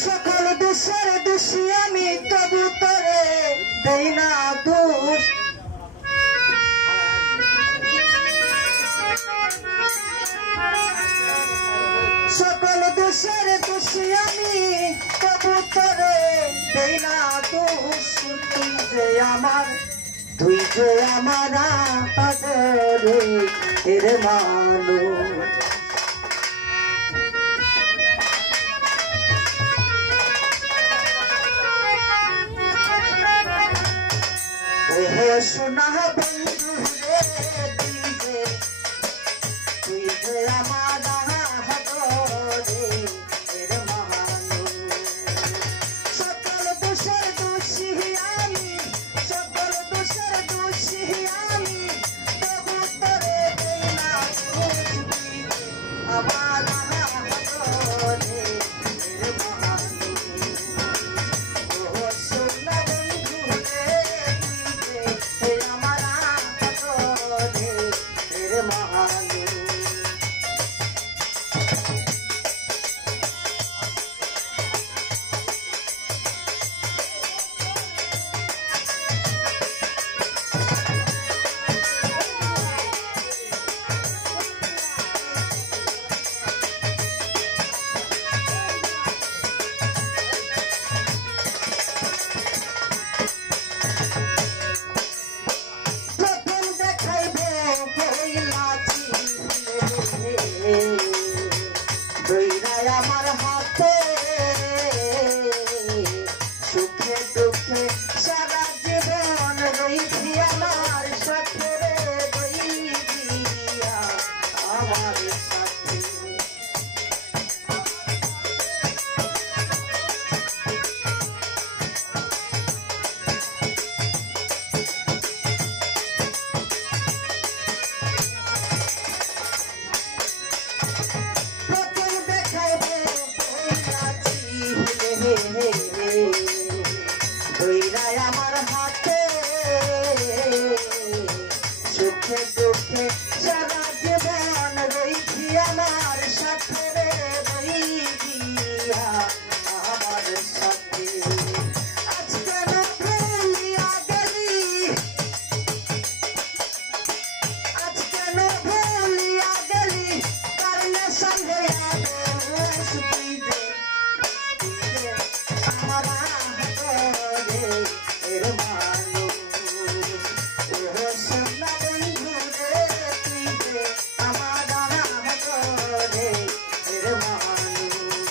সকল দোষের দোষী আমি, তবু তরে দেই না দোষ। সকল দোষের দোষী আমি, তবু তরে দেই না দোষ। তুই যে আমার আদরের মানুষ। সোনা বন্ধু রে, তুই যে আমার আদরের মানুষ। সকল দোষের দোষী আমি, সকল দোষের দোষী আমি, তবু তরে দেই না দোষ। আমার আদরের মানুষ। সোনা বন্ধু রে, আমার আদরের মানুষ। আমার হাতে সুখে দুঃখে সারা জীবন রইছি আমার সাথে রে, আমার সাথে। আমার হাতে সুখে দুঃখে সারা জীবন রইছি আমার সাথে রে, আমার সাথে। আজ কেন ভুলিয়া গেলি, আজ কেন ভুলিয়া গেলি, কারণে সঙ্গে আমার আদরের মানুষ। সোনা বন্ধু রে, তুই যে আমার আদরের মানুষ।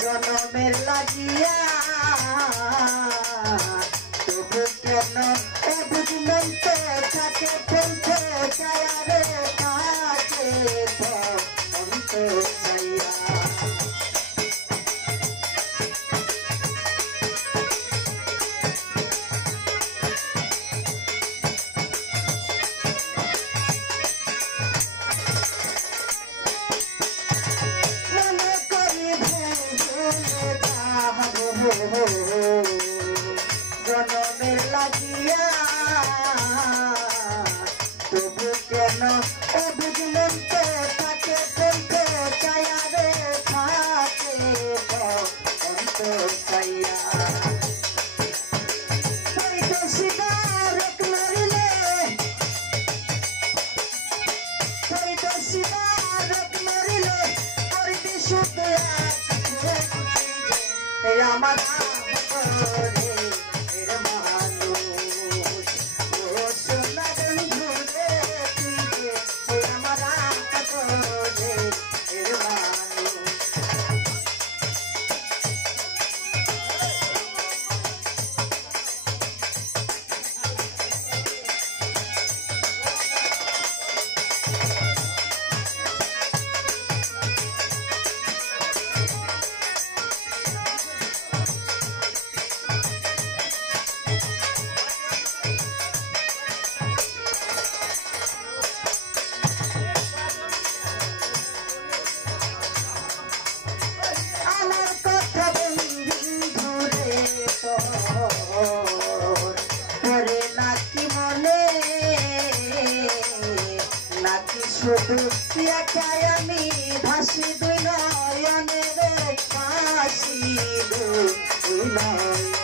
জনমের লাগিয়া তবু কেন বুঝমন্ত থাকে ফেলতে চায়া রে, থাকে অন্ত চাইয়া। জনমের লাগিয়া তবু কেন বুঝলেন তো থাকে ফেলতে চায়া রে, থাকে অন্ত চাইয়া। আমার আদরের মানুষ। সোনা বন্ধু রে, তুই যে আমার আদরের মানুষ। শুধু একাই আমি ভাসি দুই নয়নের ভাসি দুই নয়নে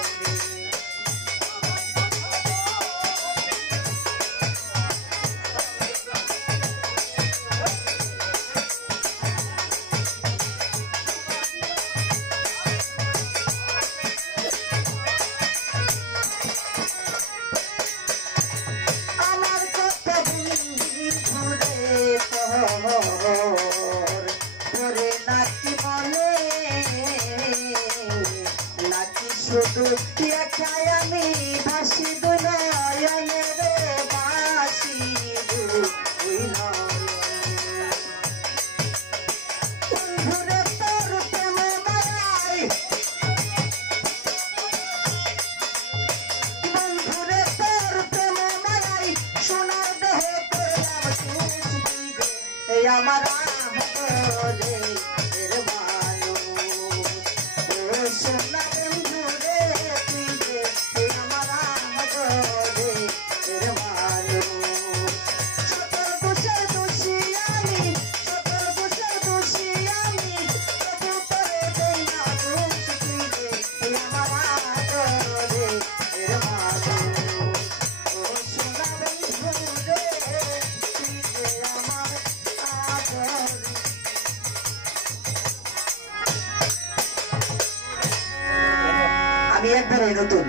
শুধু একাই আমি ভাসি দুই নয়নের ভাসি দুই নয়নে বন্ধুরে তোর প্রেম মায়াই বন্ধুরে তোর প্রেম মায়াই সোনার দেহে করলাম সৃষ্টি রে আমার রে এর মানুষ সোনা আমি একবারে নতুন